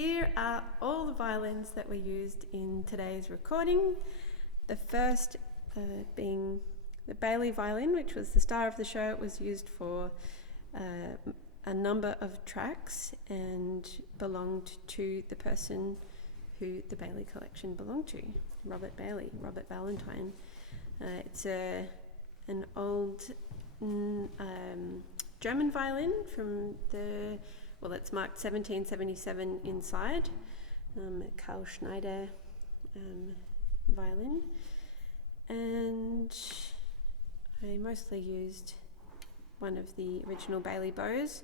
Here are all the violins that were used in today's recording. The first being the Baillie violin, which was the star of the show. It was used for a number of tracks and belonged to the person who the Baillie Collection belonged to, Robert Baillie, Robert Valentine. It's an old German violin from it's marked 1777 inside, Carl Schneider violin, and I mostly used one of the original Baillie bows.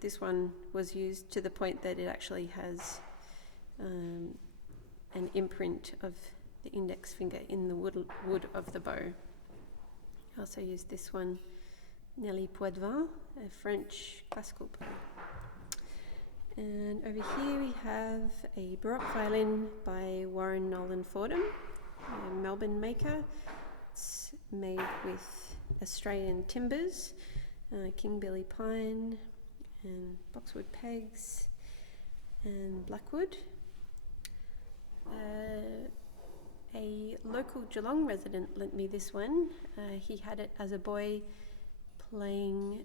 This one was used to the point that it actually has an imprint of the index finger in the wood of the bow. I also used this one, Nelly Poitvin, a French classical bow. And over here we have a baroque violin by Warren Nolan-Fordham, a Melbourne maker. It's made with Australian timbers, King Billy pine and boxwood pegs and blackwood. A local Geelong resident lent me this one. He had it as a boy playing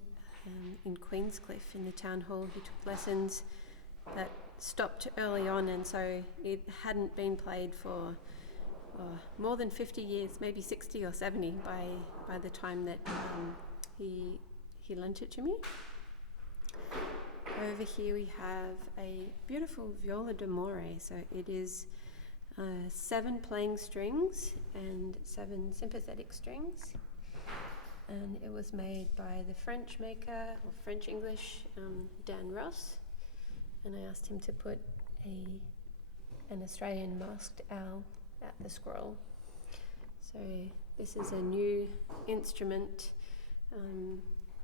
in Queenscliff in the town hall. He took lessons that stopped early on, and so it hadn't been played for more than 50 years, maybe 60 or 70 by the time that he lent it to me. Over here we have a beautiful viola d'amore. So it is 7 playing strings and 7 sympathetic strings, and it was made by the French maker, or French-English, Dan Ross, and I asked him to put an Australian masked owl at the scroll. So this is a new instrument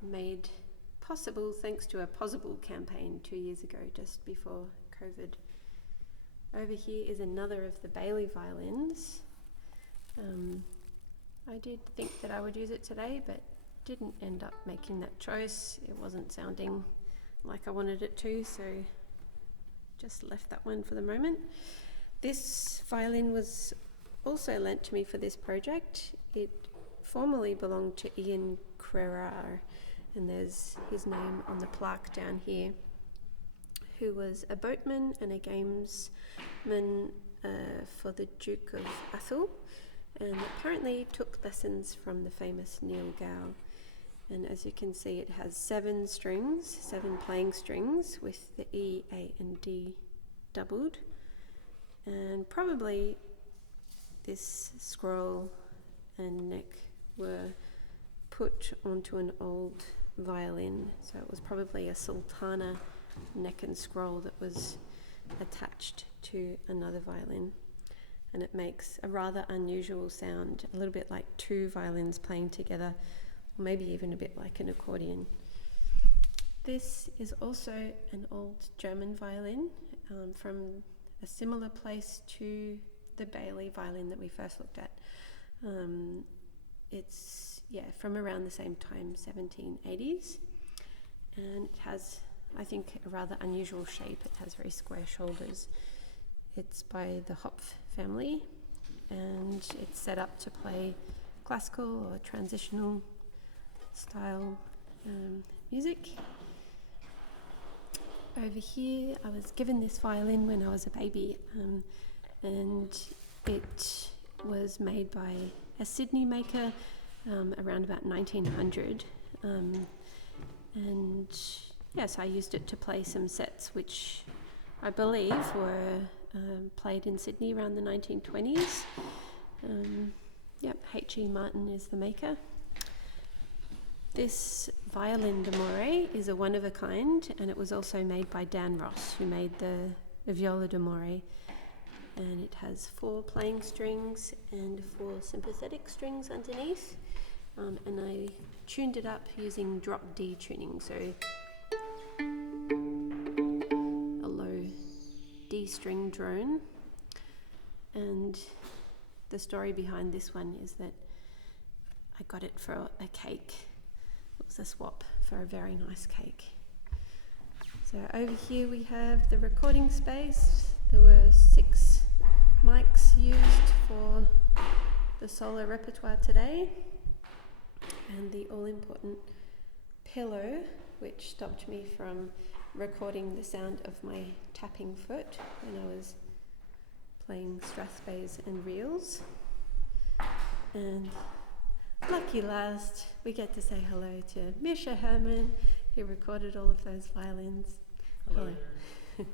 made possible thanks to a Possible campaign 2 years ago, just before COVID. Over here is another of the Baillie violins. I did think that I would use it today, but didn't end up making that choice. It wasn't sounding like I wanted it to, so just left that one for the moment. This violin was also lent to me for this project. It formerly belonged to Ian Crerar, and there's his name on the plaque down here, who was a boatman and a gamesman for the Duke of Atholl, and apparently took lessons from the famous Neil Gow. And as you can see, it has 7 strings, 7 playing strings, with the E, A and D doubled. And probably this scroll and neck were put onto an old violin, so it was probably a sultana neck and scroll that was attached to another violin, and it makes a rather unusual sound, a little bit like 2 violins playing together, or maybe even a bit like an accordion. This is also an old German violin from a similar place to the Baillie violin that we first looked at. It's from around the same time, 1780s, and it has, I think, a rather unusual shape. It has very square shoulders. It's by the Hopf family, and it's set up to play classical or transitional style music. Over here, I was given this violin when I was a baby, and it was made by a Sydney maker around about 1900, and yes, I used it to play some sets which I believe were played in Sydney around the 1920s. H.E. Martin is the maker. This violin d'amore is a one of a kind, and it was also made by Dan Ross, who made the viola d'amore, and it has 4 playing strings and 4 sympathetic strings underneath, and I tuned it up using drop D tuning, so a low D string drone. And the story behind this one is that I got it for a cake. It was a swap for a very nice cake. So over here we have the recording space. There were 6 mics used for the solo repertoire today, and the all-important pillow, which stopped me from recording the sound of my tapping foot when I was playing strathspeys and reels. And lucky last, we get to say hello to Misha Herman, who recorded all of those violins. Hello. Hello.